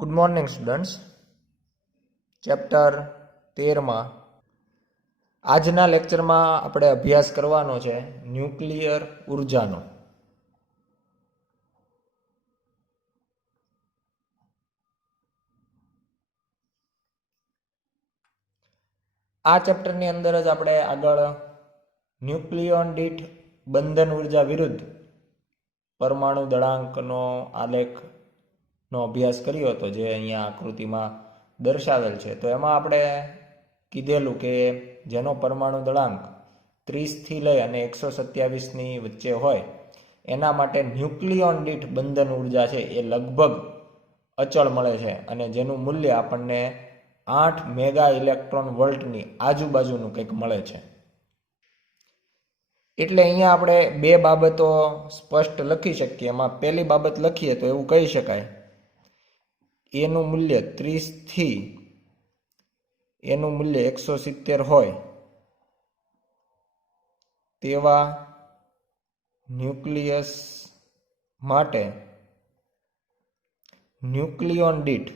Good morning students. Chapter 13માં આજના લેક્ચરમાં આપણે અભ્યાસ કરવાનો છે ન્યુક્લિયર ઉર્જાનો. આ ચેપ્ટરની અંદર જ આપણે આગળ ન્યુક્લિયોન દીઠ બંધન ઉર્જા વિરુદ્ધ પરમાણુ દળાંકનો આલેખનો અભ્યાસ કર્યો હતો, જે અહીંયા આકૃતિમાં દર્શાવેલ છે. તો એમાં આપણે કીધેલું કે જેનો પરમાણુ દળાંક 30થી લઈ અને 127ની વચ્ચે હોય એના માટે ન્યુક્લિયોન દીઠ બંધન ઉર્જા છે એ લગભગ અચળ મળે છે, અને જેનું મૂલ્ય આપણને 8 મેગા ઇલેક્ટ્રોન વોલ્ટની આજુબાજુનું કંઈક મળે છે. એટલે અહીંયા આપણે બે બાબતો સ્પષ્ટ લખી શકીએ. એમાં પહેલી બાબત લખીએ તો એવું કહી શકાય, એનું મૂલ્ય 30 થી એનું મૂલ્ય 170 હોય તેવા ન્યુક્લિયસ માટે ન્યુક્લિયોન દીઠ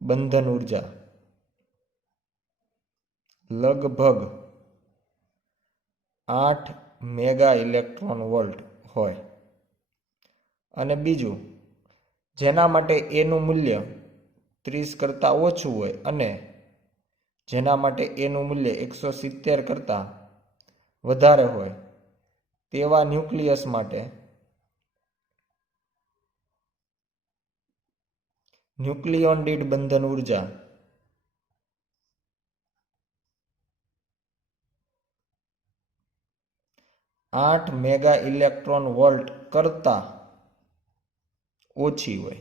બંધન ઉર્જા લગભગ 8 મેગા ઇલેક્ટ્રોન વોલ્ટ હોય. અને બીજું, જેના માટે એનું મૂલ્ય 30 કરતાં ઓછું હોય અને જેના માટે એનું મૂલ્ય 170 કરતાં વધારે હોય તેવા ન્યુક્લિયસ માટે ન્યુક્લિયોન દીઠ બંધન ઉર્જા આઠ મેગા ઇલેક્ટ્રોન વોલ્ટ કરતાં ઓછી હોય.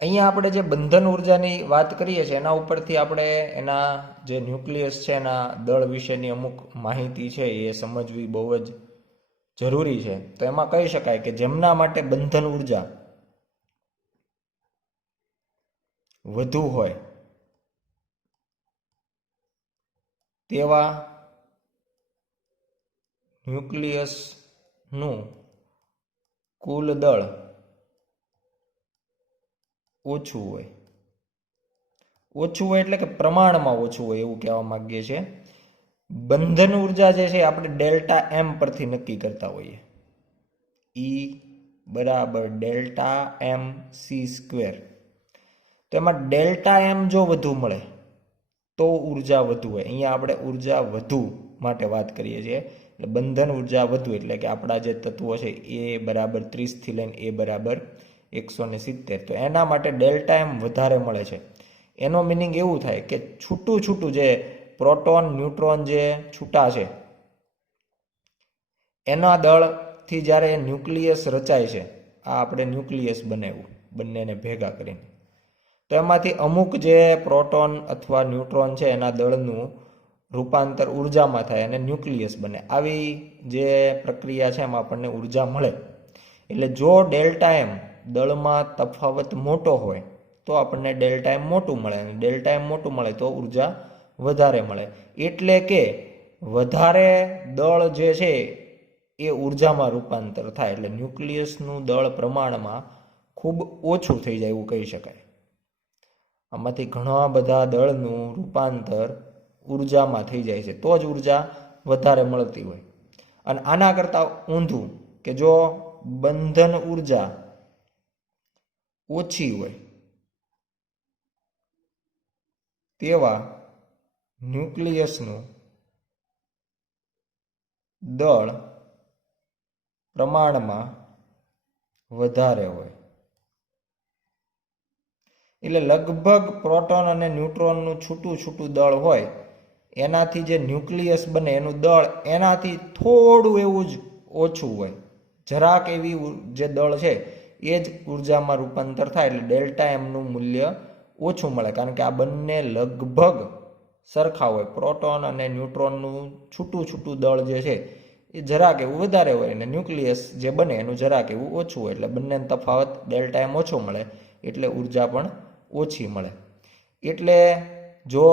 અહીંયા આપણે જે બંધન ઉર્જાની વાત કરીએ છીએ એના ઉપરથી આપણે એના જે ન્યુક્લિયસ છે એના દળ વિશેની અમુક માહિતી છે એ સમજવી બહુ જ જરૂરી છે. તો એમાં કહી શકાય કે જેમના માટે બંધન ઉર્જા વધુ હોય તેવા ન્યુક્લિયસનું કુલ દળ ઓછું હોય. ઓછું હોય એટલે કે પ્રમાણમાં ઓછું હોય એવું કહેવા માંગીએ છીએ. બંધન ઉર્જા જે છે આપણે ડેલ્ટા એમ પરથી નક્કી કરતા હોઈએ. ઈ બરાબર ડેલ્ટા એમ સી સ્ક્વેર. તો એમાં ડેલ્ટા એમ જો વધુ મળે તો ઉર્જા વધુ હોય. અહીંયા આપણે ઉર્જા વધુ માટે વાત કરીએ છીએ. એટલે બંધન ઉર્જા વધુ એટલે કે આપણા જે તત્વો છે એ બરાબર 30થી લઈને એ બરાબર 170. તો એના માટે ડેલ્ટા એમ વધારે મળે છે. એનો મિનિંગ એવું થાય કે છૂટું જે પ્રોટોન ન્યુટ્રોન જે છૂટા છે એના દળથી જ્યારે ન્યુક્લિયસ રચાય છે, આ આપણે ન્યુક્લિયસ બનાવ્યું બંનેને ભેગા કરીને, તો એમાંથી અમુક જે પ્રોટોન અથવા ન્યુટ્રોન છે એના દળનું રૂપાંતર ઉર્જામાં થાય અને ન્યુક્લિયસ બને. આવી જે પ્રક્રિયા છે એમાં આપણને ઉર્જા મળે. એટલે જો ડેલ્ટા એમ દળમાં તફાવત મોટો હોય તો આપણને ડેલ્ટા એમ મોટું મળે, અને ડેલ્ટા એમ મોટું મળે તો ઉર્જા વધારે મળે. એટલે કે વધારે દળ જે છે એ ઉર્જામાં રૂપાંતર થાય. એટલે ન્યુક્લિયસનું દળ પ્રમાણમાં ખૂબ ઓછું થઈ જાય એવું કહી શકાય. આમાંથી ઘણા બધા દળનું રૂપાંતર ઉર્જામાં થઈ જાય છે તો જ ઉર્જા વધારે મળતી હોય. અને આના કરતાં ઊંધું કે જો બંધન ઉર્જા ઓછી હોય તેવા ન્યુક્લિયસનું દળ પ્રમાણમાં વધારે હોય. એટલે લગભગ પ્રોટોન અને ન્યુટ્રોનનું છૂટું દળ હોય એનાથી જે ન્યુક્લિયસ બને એનું દળ એનાથી થોડું એવું જ ઓછું હોય. જરાક એવી જે દળ છે એ જ ઉર્જામાં રૂપાંતર થાય. એટલે ડેલ્ટા એમનું મૂલ્ય ઓછું મળે, કારણ કે આ બંને લગભગ સરખા હોય. પ્રોટોન અને ન્યુટ્રોનનું છૂટું દળ જે છે એ જરાક એવું વધારે હોય અને ન્યુક્લિયસ જે બને એનું જરાક એવું ઓછું હોય. એટલે બંનેનો તફાવત ડેલ્ટા એમ ઓછો મળે એટલે ઉર્જા પણ ઓછી મળે. એટલે જો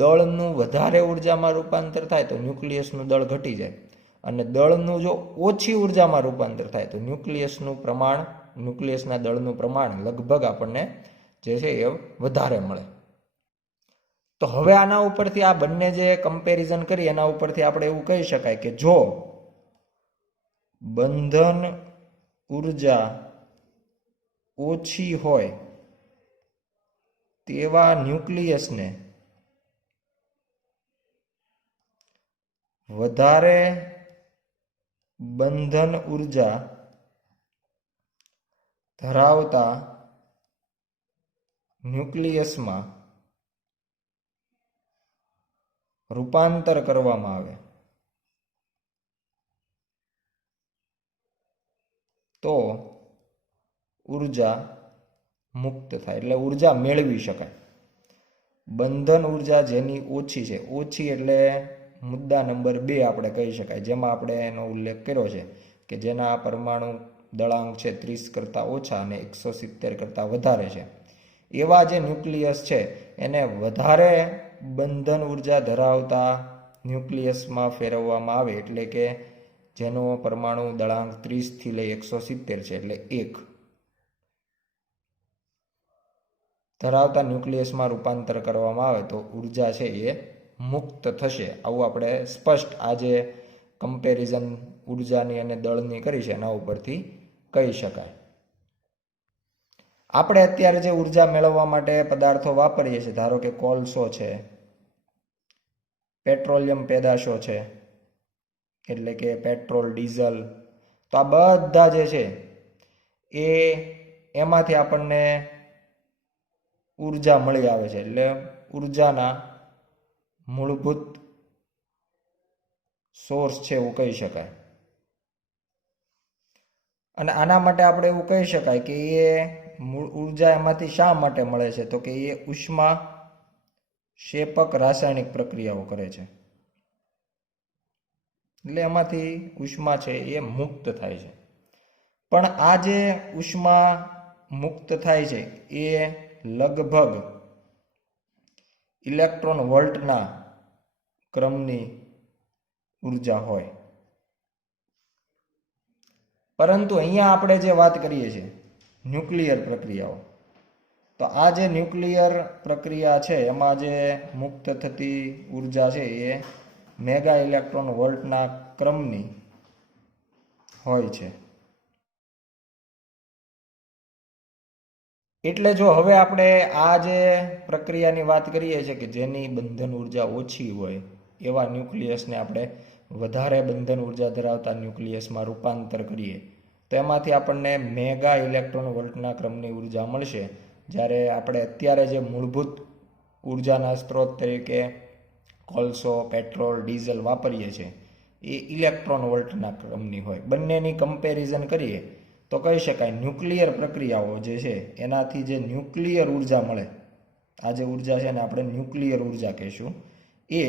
દળનું વધારે ઉર્જામાં રૂપાંતર થાય તો ન્યુક્લિયસનું દળ ઘટી જાય, અને દળનું જો ઓછી ઉર્જામાં રૂપાંતર થાય તો ન્યુક્લિયસના દળનું પ્રમાણ લગભગ આપણને જે છે એ વધારે મળે. તો હવે આના ઉપરથી આ બંને જે કમ્પેરિઝન કરી એના ઉપરથી આપણે એવું કહી શકાય કે જો બંધન ઉર્જા ઓછી હોય તેવા ન્યુક્લિયસને વધારે બંધન ઉર્જા ધરાવતા ન્યુક્લિયસમાં રૂપાંતર કરવામાં આવે તો ઉર્જા મુક્ત થાય, એટલે ઉર્જા મેળવી શકાય. બંધન ઉર્જા જેની ઓછી છે, ઓછી એટલે મુદ્દા નંબર 2 આપણે કહી શકાય, જેમાં આપણે એનો ઉલ્લેખ કર્યો છે કે જેના પરમાણુ દળાંક છે 30 કરતાં ઓછા અને 170 કરતાં વધારે છે, એવા જે ન્યુક્લિયસ છે એને વધારે બંધન ઉર્જા ધરાવતા ન્યુક્લિયસમાં ફેરવવામાં આવે, એટલે કે જેનો પરમાણુ દળાંક 30 થી લઈ 170 છે એટલે 1 ધરાવતા ન્યુક્લિયસમાં રૂપાંતર કરવામાં આવે તો ઉર્જા છે એ મુક્ત થશે. આવું આપણે સ્પષ્ટ આ જે કમ્પેરિઝન ઉર્જાની અને દળની કરી છે એના ઉપરથી કહી શકાય. આપણે અત્યારે જે ઉર્જા મેળવવા માટે પદાર્થો વાપરીએ છીએ, ધારો કે કોલસો છે, પેટ્રોલિયમ પેદાશો છે, એટલે કે પેટ્રોલ, ડીઝલ, તો આ બધા જે છે એમાંથી આપણને ઉર્જા મળી આવે છે, એટલે ઉર્જાના મૂળભૂત સોર્સ છે એવું કહી શકાય. અને આના માટે આપણે એવું કહી શકાય કે એ ઉર્જા એમાંથી શા માટે મળે છે, તો કે એ ઉષ્મા ક્ષેપક રાસાયણિક પ્રક્રિયાઓ કરે છે, એટલે એમાંથી ઉષ્મા છે એ મુક્ત થાય છે. પણ આ જે ઉષ્મા મુક્ત થાય છે એ લગભગ ઇલેક્ટ્રોન વોલ્ટના ક્રમની ઉર્જા હોય. પરંતુ અહીંયા આપણે જે વાત કરીએ છીએ ન્યુક્લિયર પ્રક્રિયાઓ, તો આ જે ન્યુક્લિયર પ્રક્રિયા છે એમાં જે મુક્ત થતી ઉર્જા છે એ મેગા ઇલેક્ટ્રોન વોલ્ટના ક્રમની હોય છે. એટલે જો હવે આપણે આ જે પ્રક્રિયાની વાત કરીએ છીએ કે જેની બંધન ઉર્જા ઓછી હોય એવા ન્યુક્લિયસને આપણે વધારે બંધન ઉર્જા ધરાવતા ન્યુક્લિયસમાં રૂપાંતર કરીએ તો એમાંથી આપણને મેગા ઇલેક્ટ્રોન વોલ્ટના ક્રમની ઉર્જા મળશે. જ્યારે આપણે અત્યારે જે મૂળભૂત ઉર્જાના સ્ત્રોત તરીકે કોલસો, પેટ્રોલ, ડીઝલ વાપરીએ છીએ એ ઇલેક્ટ્રોન વોલ્ટના ક્રમની હોય. બંનેની કમ્પેરિઝન કરીએ તો કહી શકાય ન્યુક્લિયર પ્રક્રિયાઓ જે છે એનાથી જે ન્યુક્લિયર ઉર્જા મળે, આ જે ઉર્જા છે ને આપણે ન્યુક્લિયર ઉર્જા કહીશું, એ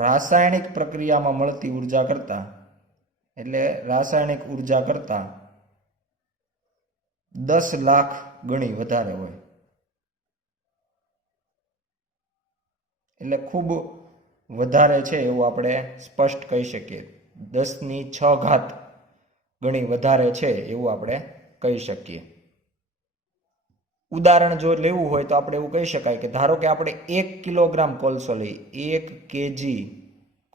રાસાયણિક પ્રક્રિયામાં મળતી ઉર્જા કરતાં, એટલે રાસાયણિક ઉર્જા કરતાં 10 લાખ ગણી વધારે હોય. એટલે ખૂબ વધારે છે એવું આપણે સ્પષ્ટ કહી શકીએ. 10⁶ ગણી વધારે છે એવું આપણે કહી શકીએ. ઉદાહરણ જો લેવું હોય તો આપણે એવું કહી શકાય કે ધારો કે આપણે 1 કિલોગ્રામ કોલસો લઈએ, 1 કેજી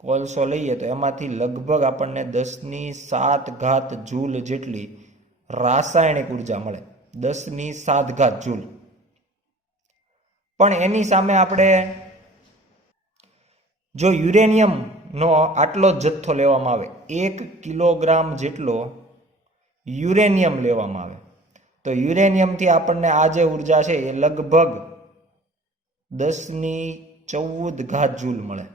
કોલસો લઈએ તો એમાંથી લગભગ આપણને 10⁷ જૂલ જેટલી રાસાયણિક ઉર્જા મળે. 10⁷ જૂલ. પણ એની સામે આપણે જો યુરેનિયમનો આટલો જ જથ્થો લેવામાં આવે, 1 કિલોગ્રામ જેટલો યુરેનિયમ લેવામાં આવે તો યુરેનિયમથી આપણને આ જે ઉર્જા છે એ લગભગ 10⁻14 જૂલ મળે.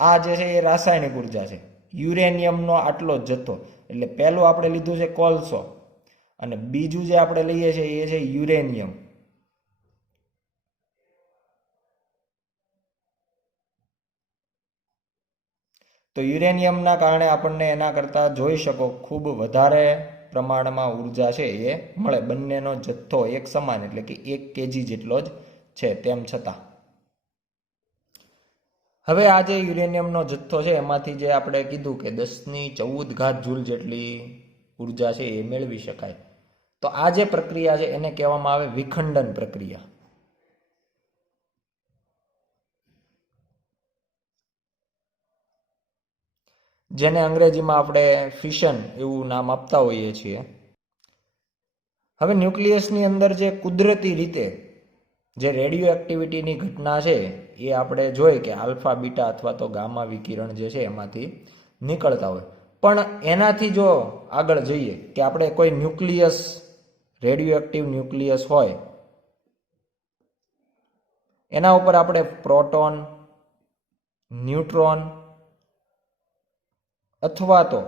આ જે છે એ રાસાયણિક ઉર્જા છે, યુરેનિયમનો આટલો જ જથ્થો. એટલે પહેલું આપણે લીધું છે કોલસો અને બીજું જે આપણે લઈએ છીએ એ છે યુરેનિયમ. તો યુરેનિયમના કારણે આપણને એના કરતાં જોઈ શકો ખૂબ વધારે પ્રમાણમાં ઉર્જા છે એ મળે. બંનેનો જથ્થો એક સમાન, એટલે કે 1 કેજી જેટલો જ છે તેમ છતાં. હવે આ જે યુરેનિયમનો જથ્થો છે એમાંથી જે આપણે કીધું કે 10⁻14 જૂલ જેટલી ઉર્જા છે એ મેળવી શકાય. તો આ જે પ્રક્રિયા છે એને કહેવામાં આવે વિખંડન પ્રક્રિયા. જેને અંગ્રેજીમાં આપણે ફિશન એવું નામ આપતા હોઈએ છીએ. હવે ન્યુક્લિયસની અંદર જે કુદરતી રીતે જે રેડિયો એક્ટિવિટીની ઘટના છે એ આપણે જોઈએ કે આલ્ફા બીટા અથવા તો ગામા વિકિરણ જે છે એમાંથી નીકળતા હોય. પણ એનાથી જો આગળ જઈએ કે આપણે કોઈ ન્યુક્લિયસ રેડિયો એક્ટિવ ન્યુક્લિયસ હોય એના ઉપર આપણે પ્રોટોન, ન્યુટ્રોન અથવા તો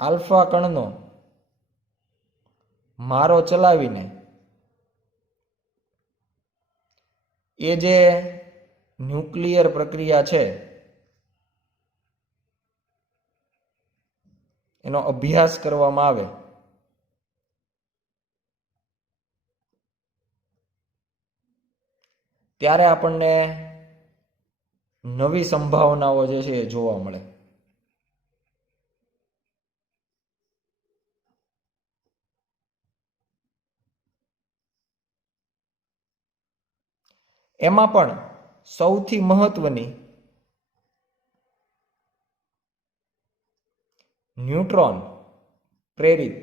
આલ્ફા કણનો મારો ચલાવીને એ જે ન્યુક્લિયર પ્રક્રિયા છે એનો અભ્યાસ કરવામાં આવે ત્યારે આપણને નવી સંભાવનાઓ જે છે એ જોવા મળે. એમાં પણ સૌથી મહત્વની ન્યુટ્રોન પ્રેરિત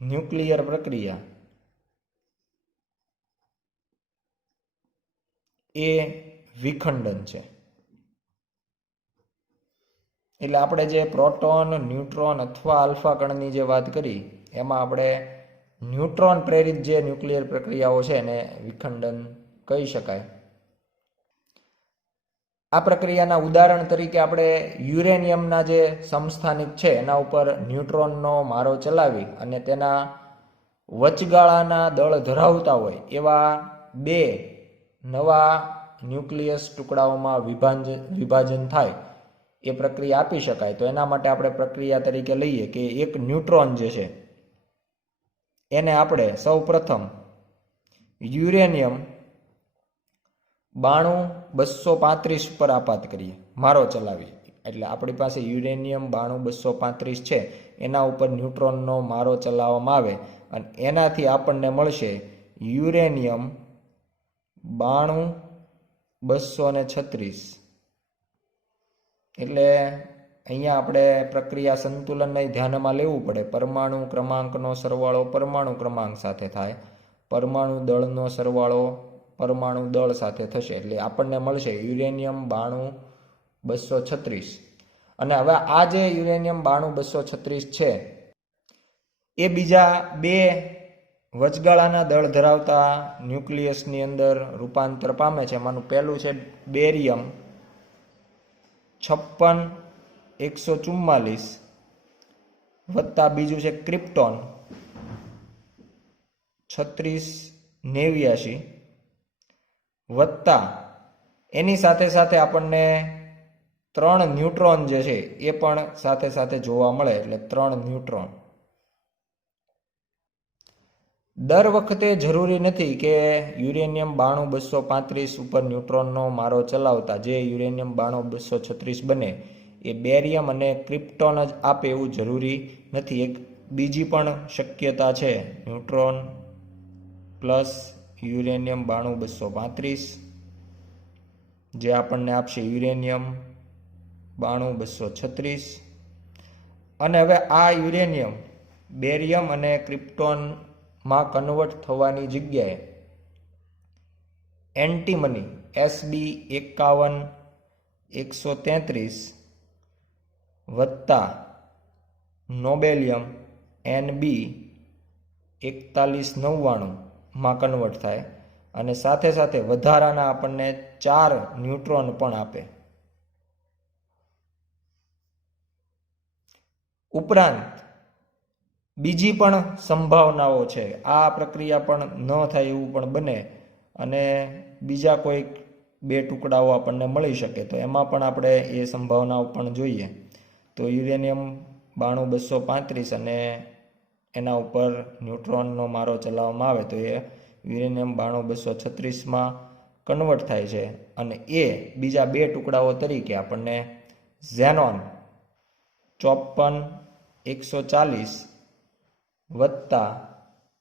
ન્યુક્લિયર પ્રક્રિયા એ વિખંડન છે. એટલે આપણે જે પ્રોટોન, ન્યુટ્રોન અથવા આલ્ફા કણની જે વાત કરી એમાં આપણે ન્યુટ્રોન પ્રેરિત જે ન્યુક્લિયર પ્રક્રિયાઓ છે એને વિખંડન કહી શકાય. આ પ્રક્રિયાના ઉદાહરણ તરીકે આપણે યુરેનિયમના જે સમસ્થાનિક છે એના ઉપર ન્યુટ્રોનનો મારો ચલાવી અને તેના વચગાળાના દળ ધરાવતા હોય એવા બે નવા ન્યુક્લિયસ ટુકડાઓમાં વિભાજન થાય એ પ્રક્રિયા આપી શકાય. તો એના માટે આપણે પ્રક્રિયા તરીકે લઈએ કે એક ન્યુટ્રોન જે છે એને આપણે સૌ પ્રથમ યુરેનિયમ 92-235 પર આપાત કરીએ, મારો ચલાવીએ. એટલે આપણી પાસે યુરેનિયમ 92-235 છે એના ઉપર ન્યુટ્રોનનો મારો ચલાવવામાં આવે અને એનાથી આપણને મળશે યુરેનિયમ 92-236. એટલે અહીંયા આપણે પ્રક્રિયા સંતુલનને ધ્યાનમાં લેવું પડે. પરમાણુ ક્રમાંકનો સરવાળો પરમાણુ ક્રમાંક સાથે થાય, પરમાણુ દળનો સરવાળો પરમાણુ દળ સાથે થશે. એટલે આપણને મળશે યુરેનિયમ 92-236. અને હવે આ જે યુરેનિયમ 92-236 છે એ બીજા બે વચગાળાના દળ ધરાવતા ન્યુક્લિયસની અંદર રૂપાંતર પામે છે. એમાંનું પહેલું છે બેરિયમ 56-144 વત્તા બીજું છે ક્રિપ્ટોન 36-89 વત્તા એની સાથે સાથે આપણને 3 ન્યુટ્રોન જે છે એ પણ સાથે સાથે જોવા મળે. એટલે 3 ન્યુટ્રોન. દર વખતે જરૂરી નથી કે યુરેનિયમ 92-235 ઉપર ન્યુટ્રોનનો મારો ચલાવતા જે યુરેનિયમ 92-236 બને એ બેરિયમ અને ક્રિપ્ટોન જ આપે એવું જરૂરી નથી. એક બીજી પણ શક્યતા છે, ન્યુટ્રોન પ્લસ યુરેનિયમ 92-235 જે આપણને આપશે યુરેનિયમ 92-236. અને હવે આ યુરેનિયમ બેરિયમ અને ક્રિપ્ટોનમાં કન્વર્ટ થવાની જગ્યાએ એન્ટીમની Sb51-133 વત્તા નોબેલિયમ Nb4199 માં કન્વર્ટ થાય અને સાથે સાથે વધારાના આપણને 4 ન્યુટ્રોન પણ આપે. ઉપરાંત બીજી પણ સંભાવનાઓ છે. આ પ્રક્રિયા પણ ન થાય એવું પણ બને અને બીજા કોઈક 2 ટુકડાઓ આપણને મળી શકે. તો એમાં પણ આપણે એ સંભાવનાઓ પણ જોઈએ. તો યુરેનિયમ 92-235 અને એના ઉપર ન્યુટ્રોનનો મારો ચલાવવામાં આવે તો એ યુરેનિયમ 92236માં કન્વર્ટ થાય છે અને એ બીજા બે ટુકડાઓ તરીકે આપણને ઝેનોન 54 140 વત્તા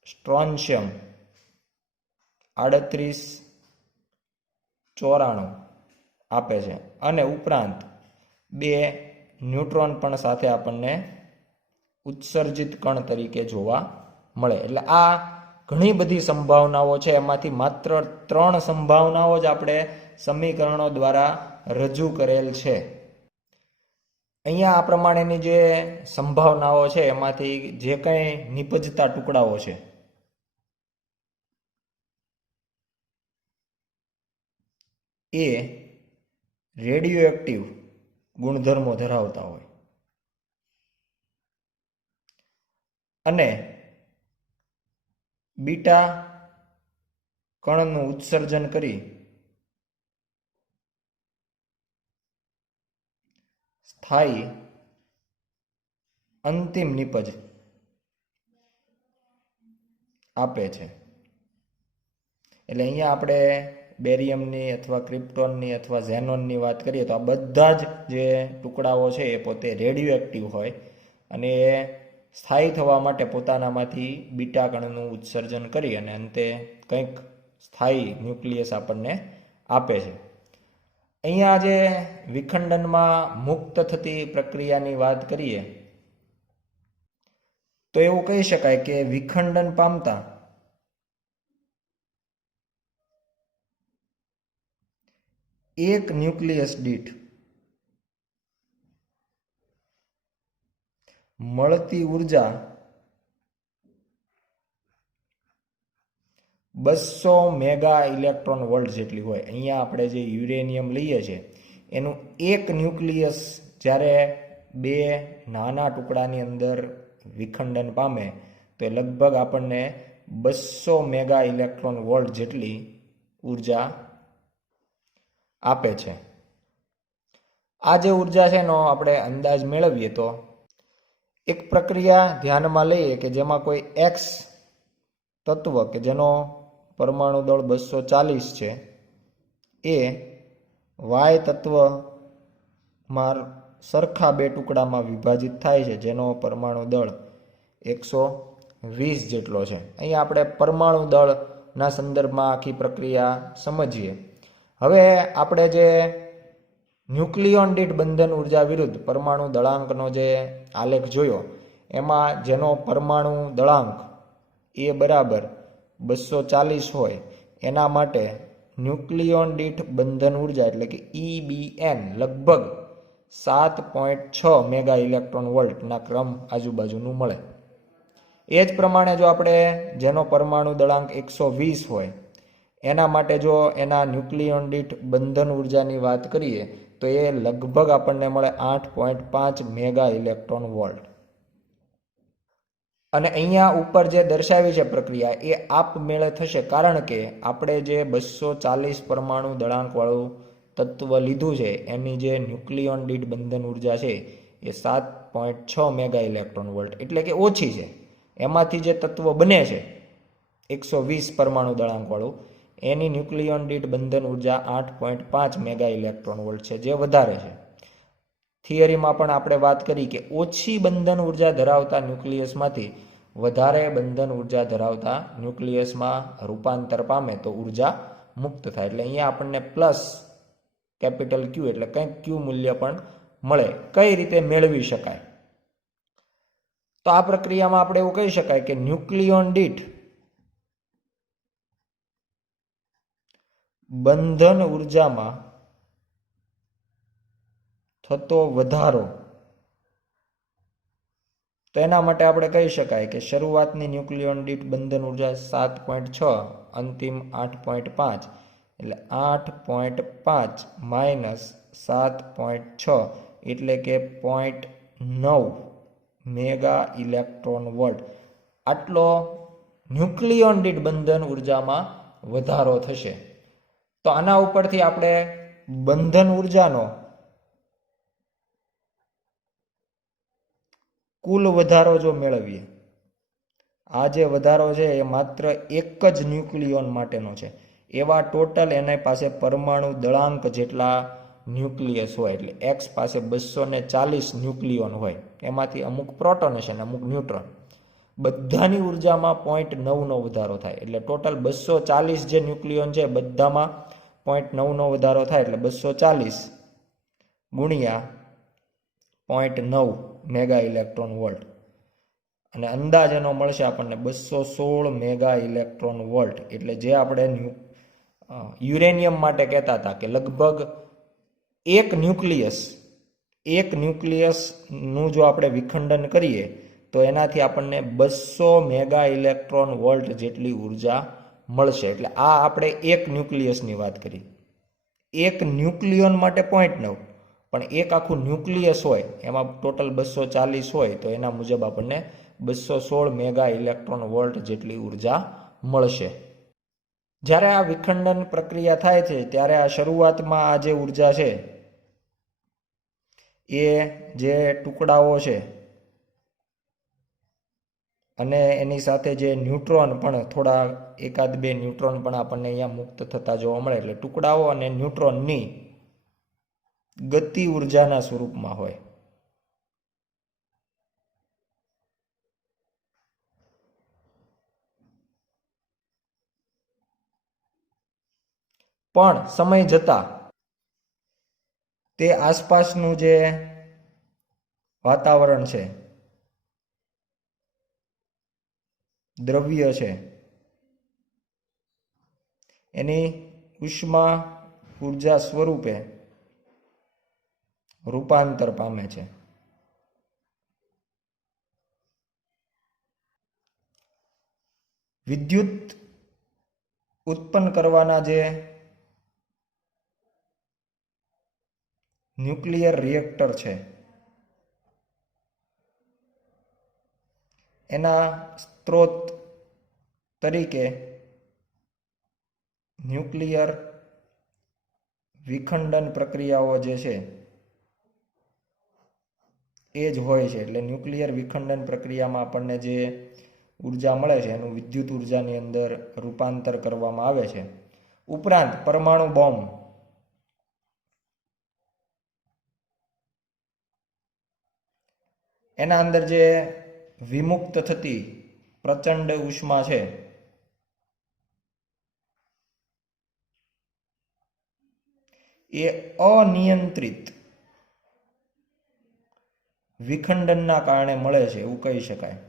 સ્ટ્રોન્શિયમ 3894 આપે છે અને ઉપરાંત બે ન્યુટ્રોન પણ સાથે આપણને ઉત્સર્જિત કણ તરીકે જોવા મળે. એટલે આ ઘણી બધી સંભાવનાઓ છે, એમાંથી માત્ર 3 સંભાવનાઓ જ આપણે સમીકરણો દ્વારા રજૂ કરેલ છે. અહીંયા આ પ્રમાણેની જે સંભાવનાઓ છે એમાંથી જે કંઈ નિપજતા ટુકડાઓ છે એ રેડિયો એક્ટિવ ગુણધર્મો ધરાવતા હોય અને બીટા કણનું ઉત્સર્જન કરી સ્થાયી અંતિમ નિપજ આપે છે. એટલે અહીંયા આપણે બેરિયમની અથવા ક્રિપ્ટોનની અથવા ઝેનોનની વાત કરીએ તો આ બધા જ જે ટુકડાઓ છે એ પોતે રેડિયો એક્ટિવ હોય અને એ સ્થાયી થવા માટે પોતાનામાંથી બીટા કણનું ઉત્સર્જન કરી અને અંતે કંઈક સ્થાયી ન્યુક્લિયસ આપણને આપે છે. અહીંયા જે વિખંડનમાં મુક્ત થતી પ્રક્રિયાની વાત કરીએ તો એવું કહી શકાય કે વિખંડન પામતા એક ન્યુક્લિયસ દીઠ મળતી ઉર્જા 200 મેગા ઇલેક્ટ્રોન વોલ્ટ જેટલી હોય. અહીંયા આપણે જે યુરેનિયમ લઈએ છીએ એનું એક ન્યુક્લિયસ જ્યારે બે નાના ટુકડાની અંદર વિખંડન પામે તો લગભગ આપણને 200 મેગા ઇલેક્ટ્રોન વોલ્ટ જેટલી ઉર્જા આપે છે. આ જે ઉર્જા છે એનો આપણે અંદાજ મેળવીએ તો એક પ્રક્રિયા ધ્યાનમાં લઈએ કે જેમાં કોઈ એક્સ તત્વ કે જેનો પરમાણુ દળ 240 છે એ વાય તત્વમાં સરખા બે ટુકડામાં વિભાજિત થાય છે જેનો પરમાણુ દળ 120 જેટલો છે. અહીંયા આપણે પરમાણુ દળના સંદર્ભમાં આખી પ્રક્રિયા સમજીએ. હવે આપણે જે ન્યુક્લિયોન દીઠ બંધન ઉર્જા વિરુદ્ધ પરમાણુ દળાંકનો જે આલેખ જોયો એમાં જેનો પરમાણુ દળાંક એ બરાબર 240 હોય એના માટે ન્યુક્લિયોન દીઠ બંધન ઉર્જા એટલે કે EBN લગભગ 7.6 મેગા ઇલેક્ટ્રોન વોલ્ટના ક્રમ આજુબાજુનું મળે. એ જ પ્રમાણે જો આપણે જેનો પરમાણુ દળાંક 120 હોય એના માટે જો એના ન્યુક્લિયોન દીઠ બંધન ઉર્જાની વાત કરીએ તો એ લગભગ આપણને મળે 8.5 મેગા ઇલેક્ટ્રોન વોલ્ટ. અને અહીંયા ઉપર જે દર્શાવી છે પ્રક્રિયા એ આપમેળે થશે કારણ કે આપણે જે 240 પરમાણુ દળાંકવાળું તત્વ લીધું છે એની જે ન્યુક્લિયોન દીઠ બંધન ઉર્જા છે એ 7.6 મેગા ઇલેક્ટ્રોન વોલ્ટ એટલે કે ઓછી છે. એમાંથી જે તત્વ બને છે 120 પરમાણુ દળાંકવાળું એની ન્યુક્લિયોન દીઠ બંધન ઉર્જા 8.5 મેગા ઇલેક્ટ્રોન વોલ્ટ છે જે વધારે છે. થિયરીમાં પણ આપણે વાત કરી કે ઓછી બંધન ઉર્જા ધરાવતા ન્યુક્લિયસમાંથી વધારે બંધન ઉર્જા ધરાવતા ન્યુક્લિયસમાં રૂપાંતર પામે તો ઉર્જા મુક્ત થાય. એટલે અહીંયા આપણને પ્લસ કેપિટલ ક્યુ એટલે કંઈક ક્યુ મૂલ્ય પણ મળે. કઈ રીતે મેળવી શકાય? તો આ પ્રક્રિયામાં આપણે એવું કહી શકાય કે ન્યુક્લિયોન દીઠ બંધન ઉર્જામાં થતો વધારો તો એના માટે આપણે કહી શકાય કે શરૂઆતની ન્યુક્લિયોન દીઠ બંધન ઉર્જા 7.6 અંતિમ 8.5 એટલે 8.5 માઇનસ 7.6 એટલે કે 0.9 મેગા ઇલેક્ટ્રોન વોલ્ટ આટલો ન્યુક્લિયોન દીઠ બંધન ઉર્જામાં વધારો થશે. તો આના ઉપરથી આપણે બંધન ઉર્જાનો કુલ વધારો જો મેળવીએ આ જે વધારો છે એ માત્ર એક જ ન્યુક્લિયોન માટેનો છે. એવા ટોટલ એના પાસે પરમાણુ દળાંક જેટલા ન્યુક્લિયસ હોય, એટલે એક્સ પાસે 240 ન્યુક્લિયોન હોય. એમાંથી અમુક પ્રોટોન હશે અને અમુક ન્યુટ્રોન. બધાની ઉર્જામાં 0.9નો વધારો થાય. એટલે ટોટલ 240 જે ન્યુક્લિયોન છે બધામાં 0.9નો વધારો થાય. એટલે 240 ગુણ્યા 0.9 મેગા ઇલેક્ટ્રોન વોલ્ટ, અને અંદાજ એનો મળશે આપણને 216 મેગા ઇલેક્ટ્રોન વોલ્ટ. એટલે જે આપણે યુરેનિયમ માટે કહેતા હતા કે લગભગ એક ન્યુક્લિયસનું જો આપણે વિખંડન કરીએ તો એનાથી આપણને 200 મેગા ઇલેક્ટ્રોન વોલ્ટ જેટલી ઉર્જા મળશે. એટલે આ આપણે એક ન્યુક્લિયસની વાત કરી. એક ન્યુક્લિયોન માટે 0.9, પણ એક આખું ન્યુક્લિયસ હોય એમાં ટોટલ 240 હોય તો એના મુજબ આપણને 216 મેગા ઇલેક્ટ્રોન વોલ્ટ જેટલી ઉર્જા મળશે. જ્યારે આ વિખંડન પ્રક્રિયા થાય છે ત્યારે આ શરૂઆતમાં આ જે ઉર્જા છે એ જે ટુકડાઓ છે અને એની સાથે જે ન્યુટ્રોન પણ થોડા એકાદ બે ન્યુટ્રોન પણ આપણને અહીંયા મુક્ત થતા જોવા મળે. એટલે ટુકડાઓ અને ન્યુટ્રોનની ગતિ ઉર્જાના સ્વરૂપમાં હોય. પણ સમય જતા તે આસપાસનું જે વાતાવરણ છે, દ્રવ્ય છે, એની ઉષ્મા ઉર્જા સ્વરૂપે રૂપાંતર પામે છે. વિદ્યુત ઉત્પન્ન કરવાના જે ન્યુક્લિયર રિએક્ટર છે એના સ્ત્રોત તરીકે ન્યુક્લિયર વિખંડન પ્રક્રિયાઓ જે છે એ જ હોય છે. એટલે ન્યુક્લિયર વિખંડન પ્રક્રિયામાં આપણને જે ઉર્જા મળે છે એનું વિદ્યુત ઉર્જાની અંદર રૂપાંતર કરવામાં આવે છે. ઉપરાંત પરમાણુ બોમ્બ એના અંદર જે વિમુક્ત થતી પ્રચંડ ઉષ્મા છે એ અનિયંત્રિત વિખંડનના કારણે મળે છે એવું કહી શકાય.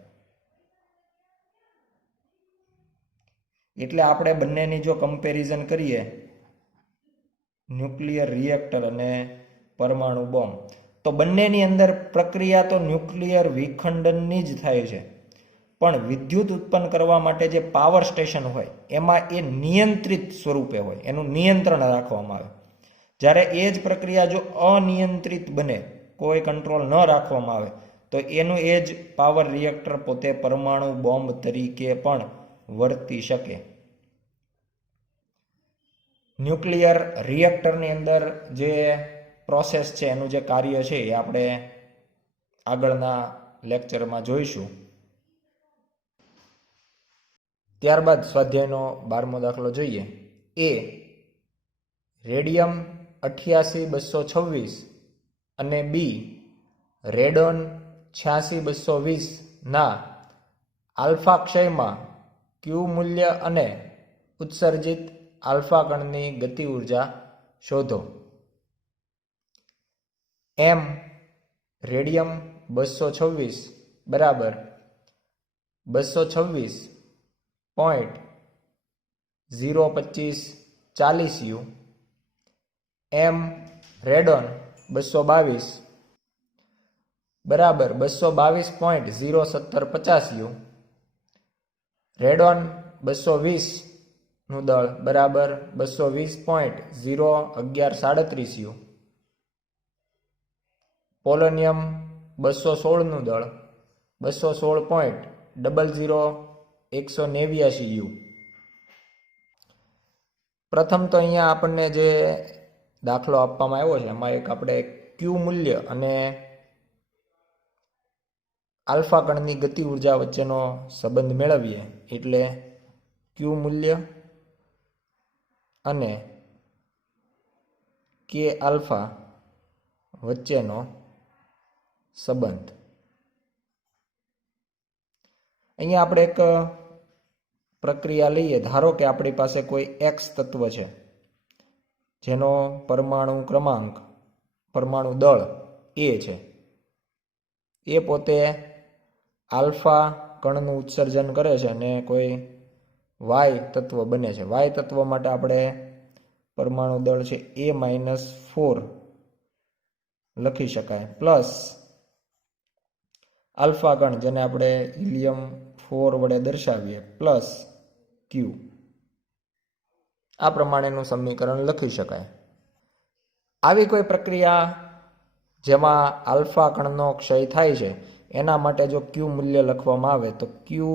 એટલે આપણે બંનેની જો કમ્પેરિઝન કરીએ, ન્યુક્લિયર રિએક્ટર અને પરમાણુ બોમ્બ, તો બંનેની અંદર પ્રક્રિયા તો ન્યુક્લિયર વિખંડનની જ થાય છે, પણ વિદ્યુત ઉત્પન્ન કરવા માટે જે પાવર સ્ટેશન હોય એમાં એ નિયંત્રિત સ્વરૂપે હોય, એનું નિયંત્રણ રાખવામાં આવે. જ્યારે એ જ પ્રક્રિયા જો અનિયંત્રિત બને, કોઈ કંટ્રોલ ન રાખવામાં આવે, તો એનું એ જ પાવર રિએક્ટર પોતે પરમાણુ બોમ્બ તરીકે પણ વર્તી શકે. ન્યુક્લિયર રિએક્ટરની અંદર જે પ્રોસેસ છે, એનું જે કાર્ય છે એ આપણે આગળના લેક્ચરમાં જોઈશું. ત્યારબાદ સ્વાધ્યાયનો 12મો દાખલો જોઈએ. એ રેડિયમ 88226 અને બી રેડોન 86220 ના આલ્ફા ક્ષયમાં ક્યુ મૂલ્ય અને ઉત્સર્જિત આલ્ફા કણની ગતિ ઉર્જા શોધો. એમ રેડિયમ 226 બરાબર 226.02540 યુ, એમ રેડોન 222 બરાબર 222.01750 યુ, રેડોન 220 નું દળ બરાબર 220.01137 યુ, પોલોનિયમ 216 નું દળ 216.00189 યુ. પ્રથમ તો અહીંયા આપણને જે દાખલો આપવામાં આવ્યો છે એમાં એક આપણે ક્યુ મૂલ્ય અને આલ્ફા કણની ગતિ ઉર્જા વચ્ચેનો સંબંધ મેળવીએ એટલે ક્યુ મૂલ્ય અને કે આલ્ફા વચ્ચેનો સંબંધ. અહીંયા આપણે એક પ્રક્રિયા લઈએ. ધારો કે આપણી પાસે કોઈ એક્સ તત્વ છે જેનો પરમાણુ દળ એ છે. એ પોતે આલ્ફા કણનું ઉત્સર્જન કરે છે અને કોઈ વાય તત્વ બને છે. વાય તત્વ માટે આપણે પરમાણુ દળ છે A-4 લખી શકાય પ્લસ આલ્ફા કણ જેને આપણે હિલિયમ 4 વડે દર્શાવીએ પ્લસ ક્યુ. આ પ્રમાણેનું સમીકરણ લખી શકાય. આવી કોઈ પ્રક્રિયા જેમાં આલ્ફા કણનો ક્ષય થાય છે એના માટે જો ક્યુ મૂલ્ય લખવામાં આવે તો ક્યુ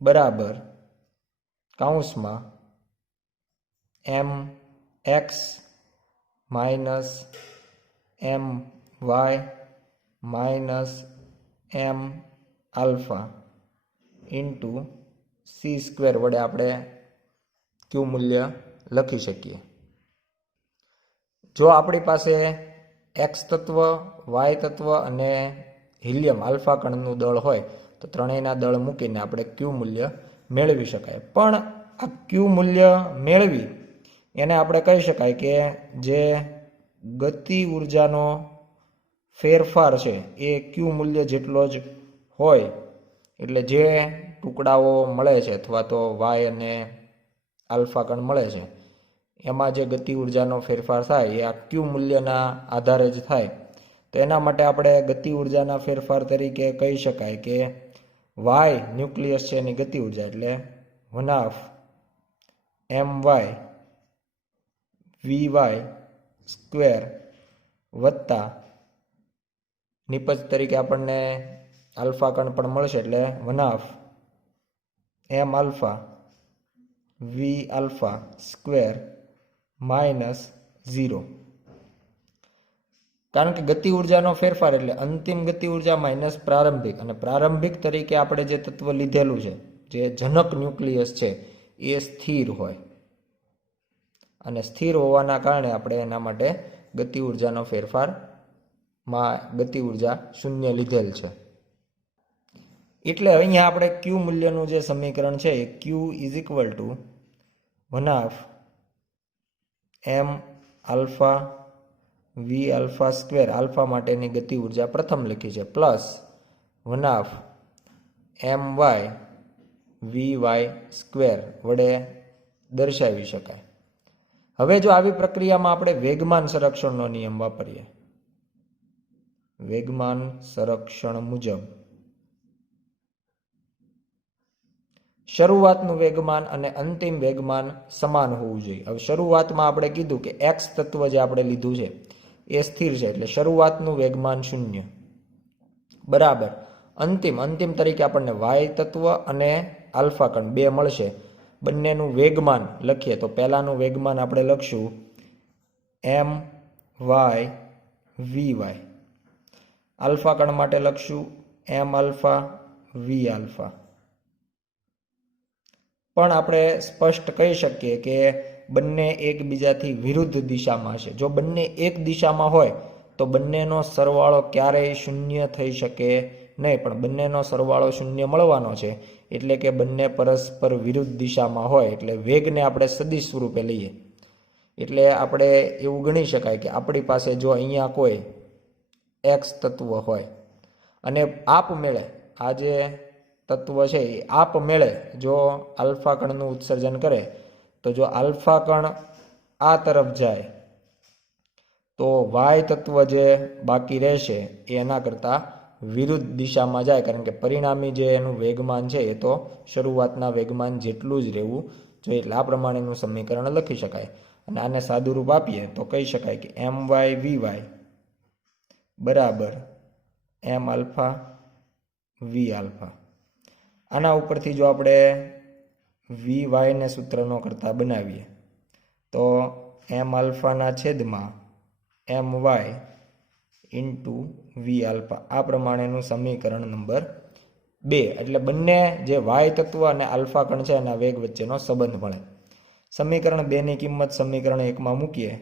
બરાબર કૌંસમાં mx minus my minus m alpha into c² વડે આપણે ક્યુ મૂલ્ય લખી શકીએ. જો આપણી પાસે એક્સ તત્વ, વાય તત્વ અને હિલિયમ આલ્ફા કણનું દળ હોય તો ત્રણેયના દળ મૂકીને આપણે ક્યુ મૂલ્ય મેળવી શકાય. પણ આ ક્યુ મૂલ્ય મેળવી એને આપણે કહી શકાય કે જે ગતિ ઉર્જાનો ફેરફાર છે એ ક્યુ મૂલ્ય જેટલો જ હોય. એટલે જે ટુકડાઓ મળે છે અથવા તો વાય અને આલ્ફા કણ મળે છે એમાં જે ગતિ ઉર્જાનો ફેરફાર થાય એ આ ક્યુ મૂલ્યના આધારે જ થાય. તો એના માટે આપણે ગતિ ઉર્જાના ફેરફાર તરીકે કહી શકાય કે વાય ન્યુક્લિયસ છે એની ગતિ ઉર્જા એટલે 1/my/vy² વત્તા નિપજ તરીકે આપણને આલ્ફા કણ પણ મળશે એટલે 1/m⁴ માઇનસ 0. કારણ કે ગતિ ઉર્જાનો ફેરફાર એટલે અંતિમ ગતિ ઉર્જા માઇનસ પ્રારંભિક, અને પ્રારંભિક તરીકે આપણે જે તત્વ લીધેલું છે જે જનક ન્યુક્લિયસ છે એ સ્થિર હોય, અને સ્થિર હોવાના કારણે આપણે એના માટે ગતિ ઉર્જાનો ફેરફારમાં ગતિ ઉર્જા શૂન્ય લીધેલ છે. એટલે અહીંયા આપણે ક્યુ મૂલ્યનું જે સમીકરણ છે એ Q is equal to 1/m⁴v², alpha માટેની ગતિ ઉર્જા પ્રથમ લખી છે, પ્લસ 1/my/vy² વડે દર્શાવી શકાય. હવે જો આવી પ્રક્રિયામાં આપણે વેગમાન સંરક્ષણનો નિયમ વાપરીએ, વેગમાન સંરક્ષણ મુજબ શરૂઆતનું વેગમાન અને અંતિમ વેગમાન સમાન હોવું જોઈએ. હવે શરૂઆતમાં આપણે કીધું કે એક્સ તત્વ જે આપણે લીધું છે એ સ્થિર છે એટલે શરૂઆતનું વેગમાન 0 બરાબર અંતિમ તરીકે આપણને વાય તત્વ અને આલ્ફા કણ બે મળશે. બંનેનું વેગમાન લખીએ તો પહેલાનું વેગમાન આપણે લખશું my/vy, આલ્ફા કણ માટે લખશું m⁴v⁴. પણ આપણે સ્પષ્ટ કહી શકીએ કે બંને એકબીજાથી વિરુદ્ધ દિશામાં છે. જો બંને એક દિશામાં હોય તો બંનેનો સરવાળો ક્યારેય શૂન્ય થઈ શકે નહીં, પણ બંનેનો સરવાળો શૂન્ય મળવાનો છે એટલે કે બંને પરસ્પર વિરુદ્ધ દિશામાં હોય. એટલે વેગને આપણે સદિશ સ્વરૂપે લઈએ એટલે આપણે એવું ગણી શકાય કે આપણી પાસે જો અહીંયા કોઈ એક્સ તત્વ હોય અને આપમેળે આ જે તત્વ છે એ આપમેળે જો આલ્ફા કણનું ઉત્સર્જન કરે તો જો આલ્ફા કણ આ તરફ જાય તો વાય તત્વ જે બાકી રહેશે એ એના કરતાં વિરુદ્ધ દિશામાં જાય, કારણ કે પરિણામી જે એનું વેગમાન છે એ તો શરૂઆતના વેગમાન જેટલું જ રહેવું જોઈએ. એટલે આ પ્રમાણેનું સમીકરણ લખી શકાય. અને આને સાદું રૂપ આપીએ તો કહી શકાય કે my/vy બરાબર m⁴v⁴. આના ઉપરથી જો આપણે vy ને સૂત્રનો કરતા બનાવીએ તો m⁴ના છેદમાં my ઇન્ટુ વી આલ્ફા. આ પ્રમાણેનું સમીકરણ નંબર 2. એટલે બંને જે વાય તત્વ અને આલ્ફા કણ છે એના વેગ વચ્ચેનો સંબંધ મળે. સમીકરણ 2 ની કિંમત સમીકરણ 1 માં મૂકીએ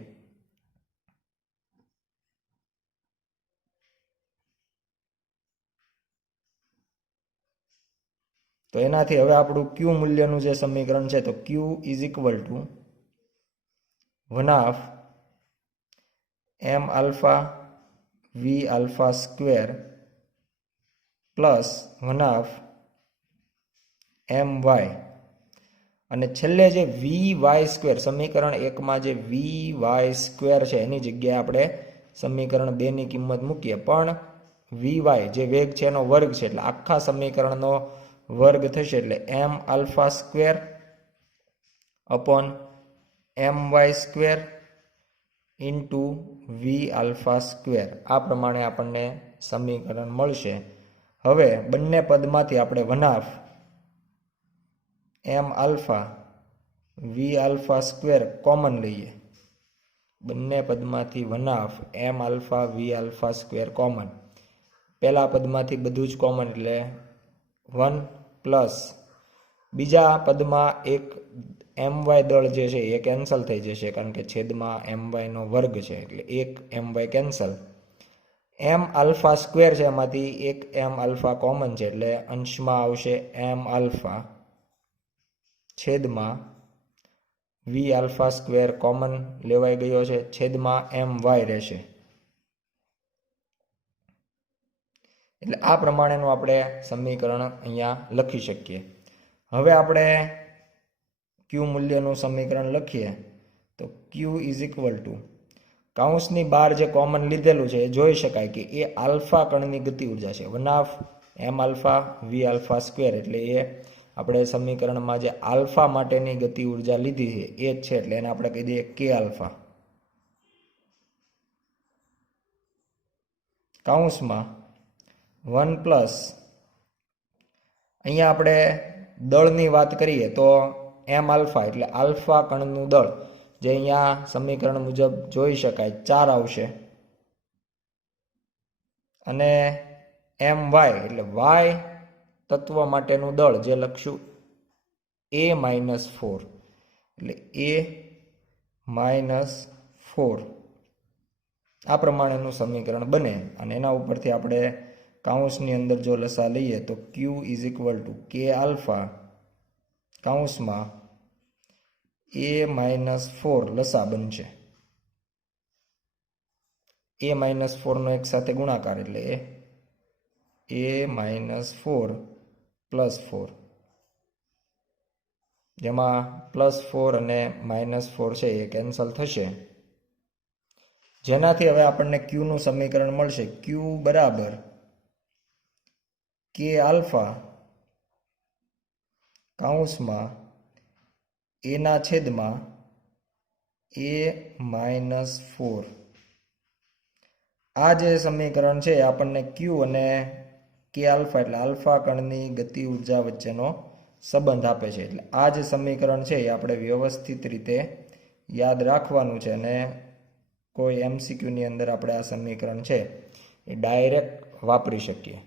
તો એનાથી હવે આપણું ક્યુ મૂલ્યનું જે સમીકરણ છે તો Q is equal to 1/2 M alpha V alpha square plus 1/2 M Y, અને છેલ્લે જે વી વાય સ્ક્વેર સમીકરણ 1 માં જે વી વાય સ્ક્વેર છે એની જગ્યાએ આપણે સમીકરણ 2 ની કિંમત મૂકીએ. પણ વી વાય જે વેગ છે એનો વર્ગ છે એટલે આખા સમીકરણનો વર્ગ થશે. એટલે M alpha square upon M Y square into V alpha square. આ પ્રમાણે આપણને સમીકરણ મળશે. હવે બંને પદમાંથી આપણે 1/2 M alpha V alpha square common લઈએ. બંને પદમાંથી 1/2 M alpha V alpha square common. પહેલા પદમાંથી બધું જ કોમન એટલે 1 પ્લસ બીજા પદમાં એક એમ વાય દળ જે છે એ કેન્સલ થઈ જશે કારણ કે છેદમાં એમ વાયનો વર્ગ છે એટલે એક એમ વાય કેન્સલ. એમ આલ્ફા સ્ક્વેર છે એમાંથી એક એમ આલ્ફા કોમન છે એટલે અંશમાં આવશે એમ આલ્ફા છેદમાં વી આલ્ફા સ્ક્વેર કોમન લેવાઈ ગયો છે છેદમાં એમ વાય રહેશે. એટલે આ પ્રમાણેનું આપણે સમીકરણ અહીંયા લખી શકીએ. હવે આપણે ક્યુ મૂલ્યનું સમીકરણ લખીએ તો ક્યુ ઇઝ ઇક્વલ ટુ કૌંસની બહાર જે કોમન લીધેલું છે એ જોઈ શકાય કે એ આલ્ફા કણની ગતિ ઉર્જા છે 1/2 M alpha V alpha square. એટલે એ આપણે સમીકરણમાં જે આલ્ફા માટેની ગતિ ઉર્જા લીધી છે એ જ છે એટલે એને આપણે કહી દઈએ કે આલ્ફા કૌંસમાં 1 પ્લસ અહીંયા આપણે દળની વાત કરીએ તો એમ આલ્ફા એટલે આલ્ફા કણનું દળ જે અહીંયા સમીકરણ મુજબ જોઈ શકાય 4 આવશે, અને એમ વાય એટલે વાય તત્વ માટેનું દળ જે લખશું A-4 એટલે A-4 આ પ્રમાણેનું સમીકરણ બને. અને એના ઉપરથી આપણે કૌંસની અંદર જો લસા લઈએ તો ક્યુ ઇઝ ઇક્વલ ટુ કે આલ્ફા કૌંસમાં A-4 લસા બનશે. A-4 નો એક સાથે ગુણાકાર એટલે A-4 પ્લસ 4 જેમાં +4 અને -4 છે એ કેન્સલ થશે જેનાથી હવે આપણને ક્યુનું સમીકરણ મળશે ક્યુ બરાબર કે આલ્ફા કૌંસમાં A ના છેદમાં A-4. આ જે સમીકરણ છે આપણને ક્યુ અને કે આલ્ફા એટલે આલ્ફા કણની ગતિ ઉર્જા વચ્ચેનો સંબંધ આપે છે. એટલે આ જે સમીકરણ છે એ આપણે વ્યવસ્થિત રીતે યાદ રાખવાનું છે અને કોઈ MCQની અંદર આપણે આ સમીકરણ છે એ ડાયરેક્ટ વાપરી શકીએ.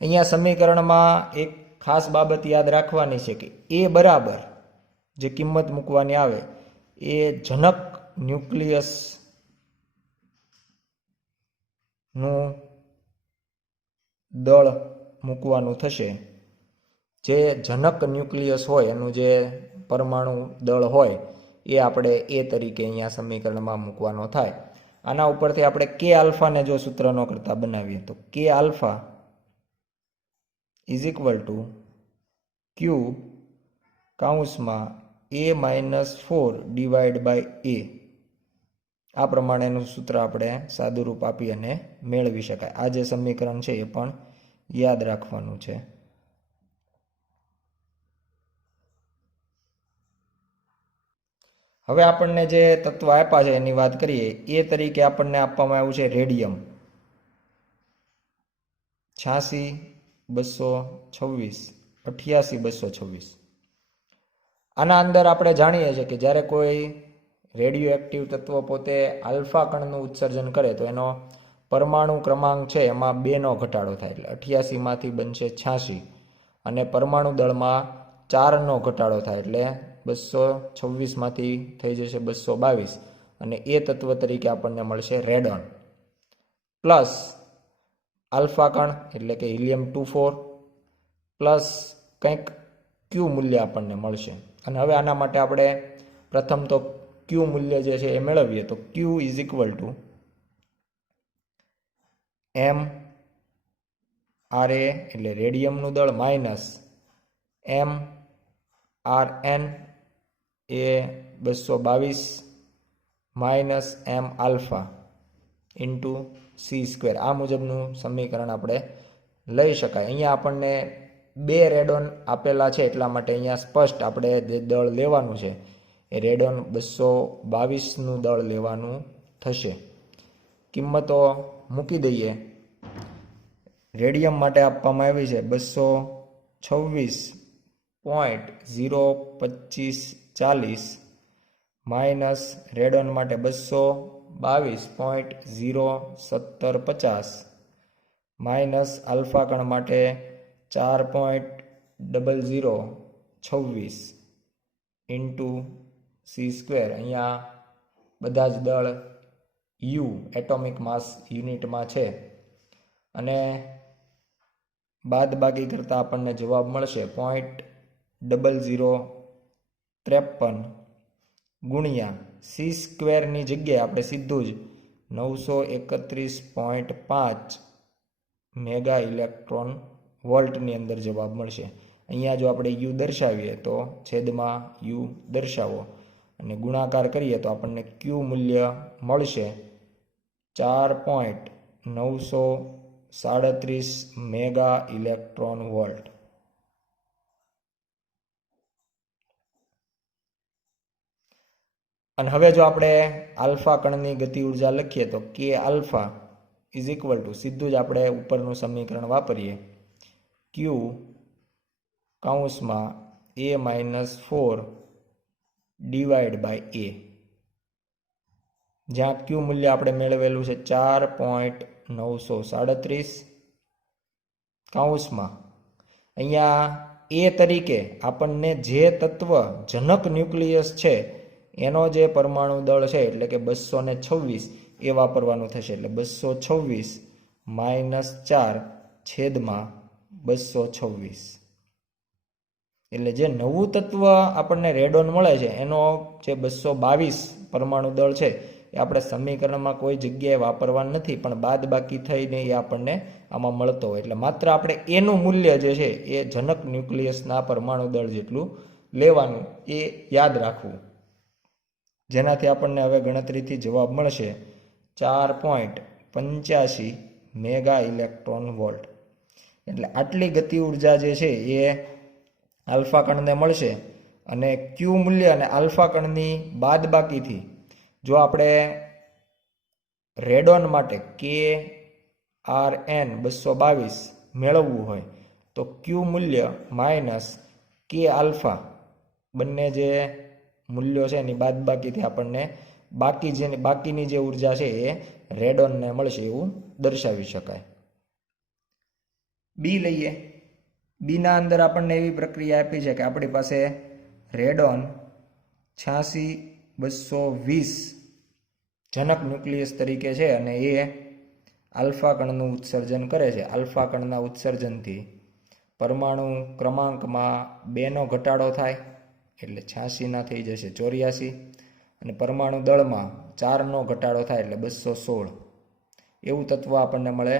અહીંયા સમીકરણમાં એક ખાસ બાબત યાદ રાખવાની છે કે એ બરાબર જે કિંમત મૂકવાની આવે એ જનક ન્યુક્લિયસ નું દળ મૂકવાનું થશે. જે જનક ન્યુક્લિયસ હોય એનું જે પરમાણુ દળ હોય એ આપણે એ તરીકે અહીંયા સમીકરણમાં મૂકવાનો થાય. આના ઉપરથી આપણે કે આલ્ફાને જો સૂત્ર ન કરતા બનાવીએ તો કે આલ્ફા ઇઝ ઇક્વલ ટુ ક્યુ કૌંસમાં A-4 ડિવાઈડ બાય A. આ પ્રમાણેનું સૂત્ર આપણે સાદુરૂપ આપી અને મેળવી શકાય. આ જે સમીકરણ છે એ પણ યાદ રાખવાનું છે. હવે આપણને જે તત્વ આપ્યા છે એની વાત કરીએ. એ તરીકે આપણને આપવામાં આવ્યું છે રેડિયમ 86,226 88,226. આના અંદર આપણે જાણીએ છીએ કે જ્યારે કોઈ રેડિયો એક્ટિવ તત્વ પોતે આલ્ફા કણનું ઉત્સર્જન કરે તો એનો પરમાણુ ક્રમાંક છે એમાં 2નો ઘટાડો થાય, એટલે 88માંથી બનશે 86, અને પરમાણુ દળમાં 4નો ઘટાડો થાય, એટલે 226માંથી થઈ જશે 222, અને એ તત્વ તરીકે આપણને મળશે રેડોન. પ્લસ આલ્ફા કણ એટલે કે હિલિયમ-24 પ્લસ કંઈક ક્યુ મૂલ્ય આપણને મળશે. અને હવે આના માટે આપણે પ્રથમ તો ક્યુ મૂલ્ય જે છે એ મેળવીએ. તો Q is equal to M R A એટલે રેડિયમનું દળ minus M R N A 222 minus M alpha into C square. આ મુજબનું સમીકરણ આપણે લઈ શકાય. અહીંયા આપણને 2 રેડોન આપેલા છે એટલા માટે અહીંયા સ્પષ્ટ આપણે જે દળ લેવાનું છે એ રેડોન 222નું દળ લેવાનું થશે. કિંમતો મૂકી દઈએ. રેડિયમ માટે આપવામાં આવી છે 226.02540 માઇનસ રેડોન માટે 222.01750 માઇનસ આલ્ફા કણ માટે 4.0026 ઇન્ટુ સી સ્ક્વેર. અહીંયા બધા જ દળ યુ એટોમિક માસ યુનિટમાં છે, અને બાદ બાકી કરતાં આપણને જવાબ મળશે 0.0053 ગુણ્યા સી સ્ક્વેરની જગ્યાએ આપણે સીધું જ 931.5 મેગા ઇલેક્ટ્રોન વોલ્ટની અંદર જવાબ મળશે. અહીંયા જો આપણે યુ દર્શાવીએ તો છેદમાં યુ દર્શાવો અને ગુણાકાર કરીએ તો આપણને ક્યુ મૂલ્ય મળશે 4.937 મેગા ઇલેક્ટ્રોન વોલ્ટ. અને હવે જો આપણે આલ્ફા કણની ગતિ ઉર્જા લખીએ તો કે આલ્ફા ઇઝ ઇક્વલ ટુ સીધું જ આપણે ઉપરનું સમીકરણ વાપરીએ ક્યુ કૌંસમાં a-4 ડિવાઈડ બાય એ, જ્યાં ક્યુ મૂલ્ય આપણે મેળવેલું છે 4.937 કૌંસમાં અહીંયા એ તરીકે આપણને જે તત્વ જનક ન્યુક્લિયસ છે એનો જે પરમાણુ દળ છે એટલે કે 226 એ વાપરવાનું થશે. એટલે 226 માઇનસ 4 છેદમાં 226, એટલે જે નવું તત્વ આપણને રેડોન મળે છે એનો જે 222 પરમાણુ દળ છે એ આપણે સમીકરણમાં કોઈ જગ્યાએ વાપરવા નથી, પણ બાદ બાકી થઈને એ આપણને આમાં મળતો હોય. એટલે માત્ર આપણે એનું મૂલ્ય જે છે એ જનક ન્યુક્લિયસના પરમાણુ દળ જેટલું લેવાનું એ યાદ રાખવું, જેનાથી આપણને હવે ગણતરીથી જવાબ મળશે 4.85 મેગા ઇલેક્ટ્રોન વોલ્ટ. એટલે આટલી ગતિ ઉર્જા જે છે એ આલ્ફા કણને મળશે. અને ક્યુ મૂલ્ય અને આલ્ફા કણની બાદ બાકીથી જો આપણે રેડોન માટે કે આર એન 222 મેળવવું હોય તો ક્યુ મૂલ્ય માઇનસ કે આલ્ફા બંને જે મૂલ્યો છે એની બાદ બાકીથી આપણને બાકીની જે ઉર્જા છે એ રેડોનને મળશે એવું દર્શાવી શકાય. બી લઈએ. બીના અંદર આપણને એવી પ્રક્રિયા આપી છે કે આપણી પાસે રેડોન 86-220 જનક ન્યુક્લિયસ તરીકે છે અને એ આલ્ફા કણનું ઉત્સર્જન કરે છે. આલ્ફા કણના ઉત્સર્જનથી પરમાણુ ક્રમાંકમાં 2નો ઘટાડો થાય એટલે 86ના થઈ જશે 84, અને પરમાણુ દળમાં 4નો ઘટાડો થાય એટલે 216. એવું તત્વ આપણને મળે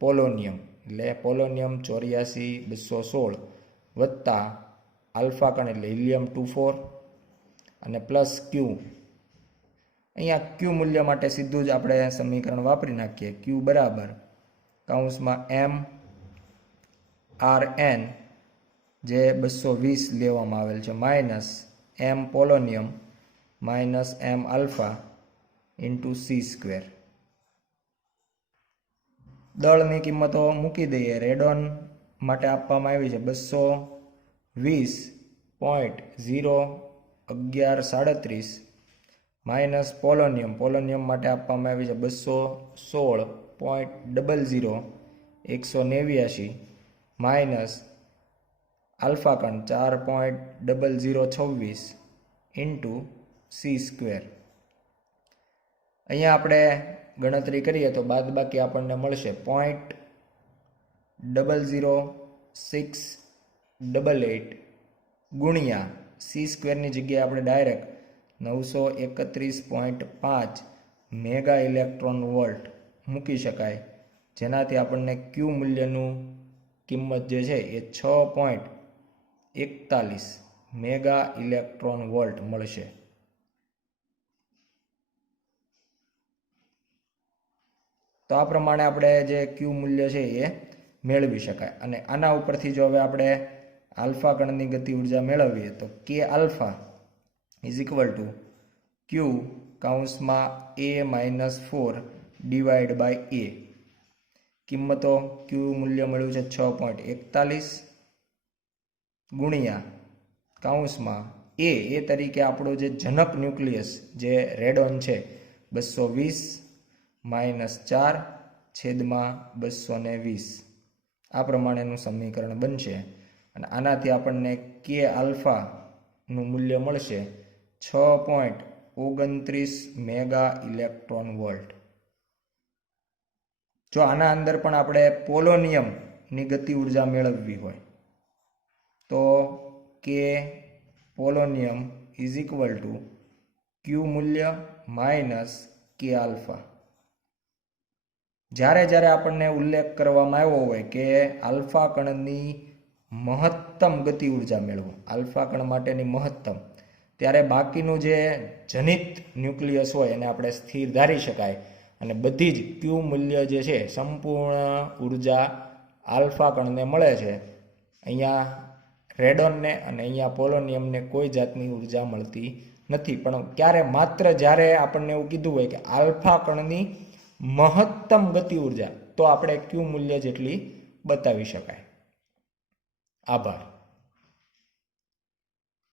પોલોનિયમ. એટલે પોલોનિયમ 84-216 વત્તા આલ્ફા કણ એટલે હિલિયમ-24 અને પ્લસ ક્યુ. અહીંયા ક્યુ મૂલ્ય માટે સીધું જ આપણે સમીકરણ વાપરી નાખીએ. ક્યુ બરાબર કૌંસમાં એમ આર એન જે 220 લેવામાં આવેલ છે minus M polonium minus M alpha into C square. દળની કિંમતો મૂકી દઈએ. રેડોન માટે આપવામાં આવી છે 220.01137 માઇનસ પોલોનિયમ માટે આપવામાં આવી છે 216.00 189 માઇનસ આલ્ફા કણ 4.0026 ઇન્ટુ સી સ્ક્વેર. અહીંયા આપણે ગણતરી કરીએ તો બાદબાકી આપણને મળશે 0.00688 ગુણ્યા સી સ્ક્વેરની જગ્યાએ આપણે ડાયરેક્ટ 931.5 મેગા ઇલેક્ટ્રોન વોલ્ટ મૂકી શકાય, જેનાથી આપણને ક્યુ મૂલ્યનું કિંમત જે છે એ 6.41 મેગા ઇલેક્ટ્રોન વોલ્ટ મળશે. તો આ પ્રમાણે આપણે જે ક્યુ મૂલ્ય છે એ મેળવી શકાય. અને આના ઉપરથી જો હવે આપણે આલ્ફા કણની ગતિ ઉર્જા મેળવીએ તો કે આલ્ફા ઇઝ ઇક્વલ ટુ ક્યુ કૌંસમાં A-4 ડિવાઈડ બાય એ. કિંમતો ક્યુ મૂલ્ય મળ્યું છે 6.41 ગુણ્યા કૌંસમાં એ તરીકે આપણું જે જનક ન્યુક્લિયસ જે રેડોન છે 220 માઇનસ 4/220. આ પ્રમાણેનું સમીકરણ બનશે અને આનાથી આપણને કે આલ્ફાનું મૂલ્ય મળશે 6.29 મેગા ઇલેક્ટ્રોન વોલ્ટ. જો આના અંદર પણ આપણે પોલોનિયમની ગતિ ઉર્જા મેળવવી હોય તો કે પોલોનિયમ ઇઝ ઇક્વલ ટુ ક્યુ મૂલ્ય માઇનસ કે આલ્ફા. જ્યારે આપણને ઉલ્લેખ કરવામાં આવ્યો હોય કે આલ્ફા કણની મહત્તમ ગતિ ઉર્જા મેળવો, આલ્ફા કણ માટેની મહત્તમ, ત્યારે બાકીનું જે જનિત ન્યુક્લિયસ હોય એને આપણે સ્થિર ધારી શકાય અને બધી જ ક્યુ મૂલ્ય જે છે સંપૂર્ણ ઉર્જા આલ્ફા કણને મળે છે. અહીંયા રેડોનને અને અહીંયા પોલોનિયમને કોઈ જાતની ઉર્જા મળતી નથી. પણ માત્ર જ્યારે આપણને એવું કીધું હોય કે આલ્ફા કણની મહત્તમ ગતિ ઉર્જા, તો આપણે ક્યુ મૂલ્ય જેટલી બતાવી શકાય. આભાર.